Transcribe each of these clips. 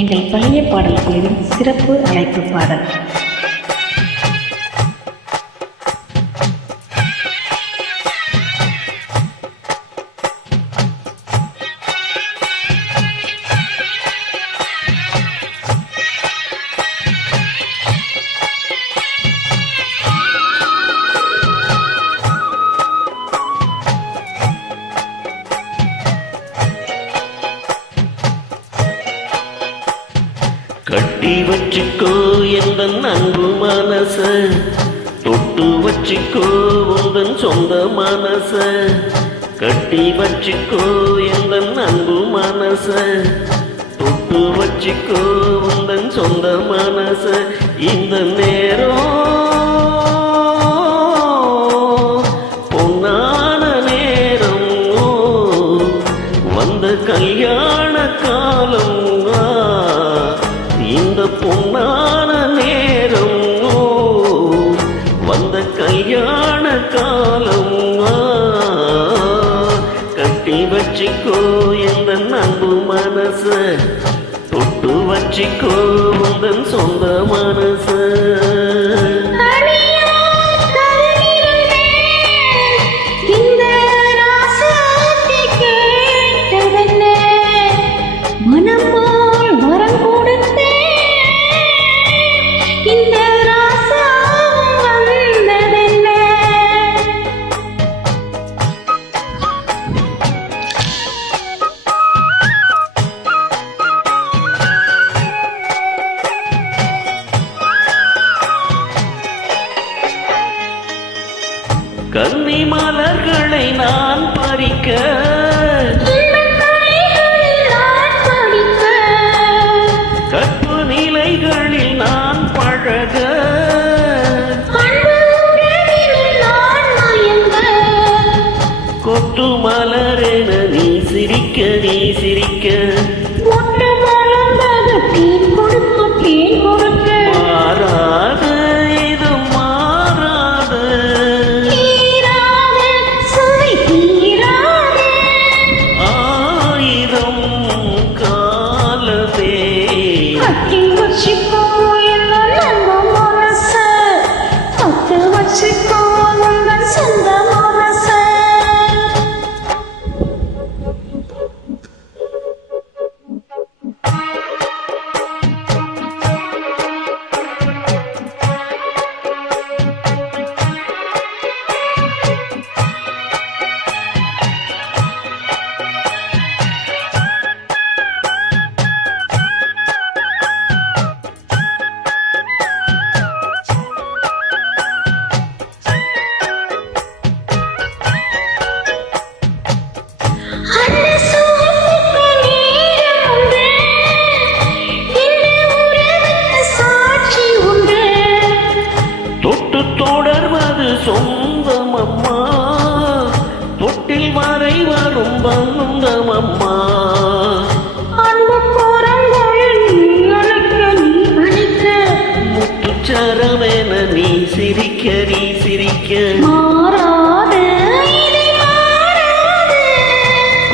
எங்கள் பழைய பாடல்களின் சிறப்பு அழைப்பு பாடல். கட்டி வச்சுக்கோ எந்தன் அன்பு மனச, தொட்டு வச்சுக்கோ உந்தன் சொந்த மனச. கட்டி வச்சுக்கோ எந்தன் அன்பு மனச, தொட்டு வச்சுக்கோ உந்தன் சொந்த மனச. இந்த நேரம் பொன்னான நேரம், வந்த கல்யாண காலம். இந்த பொன்னான நேரம், வந்த கல்யாண காலம். கட்டி வச்சுக்கோ எந்த அன்பு மனச, தொட்டு வச்சுக்கோ உந்தன் சொந்த மனச. கன்னி மலர்களை நான் பறிக்க, கற்பு நிலைகளில் நான் பழக, கொட்டு மலரென நீ சிரிக்க, நீ சிரிக்க. மாறாது இது மாறாது, ஆயிரம் காலமே. கட்டி வச்சுக்கோ மனச, தொட்டு வச்சுக்கோ உந்தன் சொந்த மனச. தொடர்வது சொந்தம் அம்மா, தொட்டில் வரை வரும் பந்தம் அம்மா. முத்துச்சரமென நீ சிரிக்க, நீ சிரிக்க.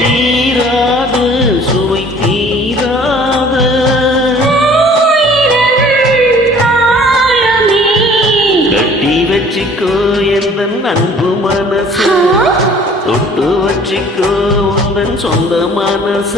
தீராது சுவை தீராது, கட்டி வச்சுக்கோ எந்த அன்பு மனச, தொட்டு வச்சுக்கோ உந்தன் சொந்த மனச.